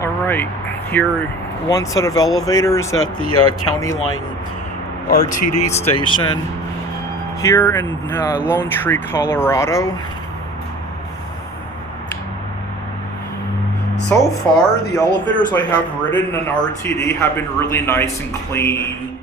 All right, here one set of elevators at the County Line RTD station here in Lone Tree, Colorado. So far, the elevators I have ridden in RTD have been really nice and clean.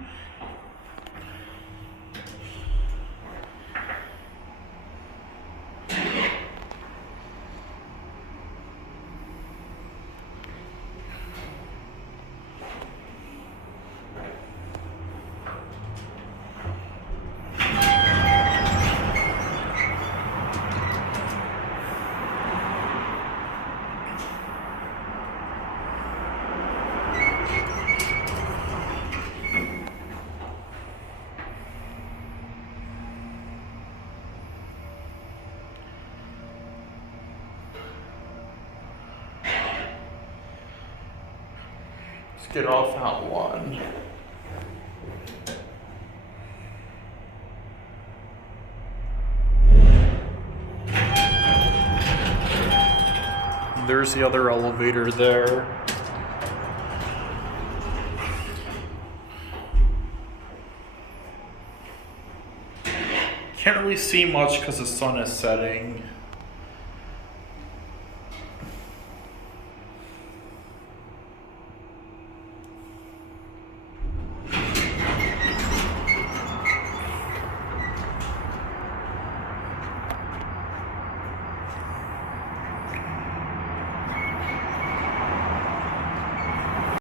Let's get off that one. There's the other elevator there. Can't really see much because the sun is setting.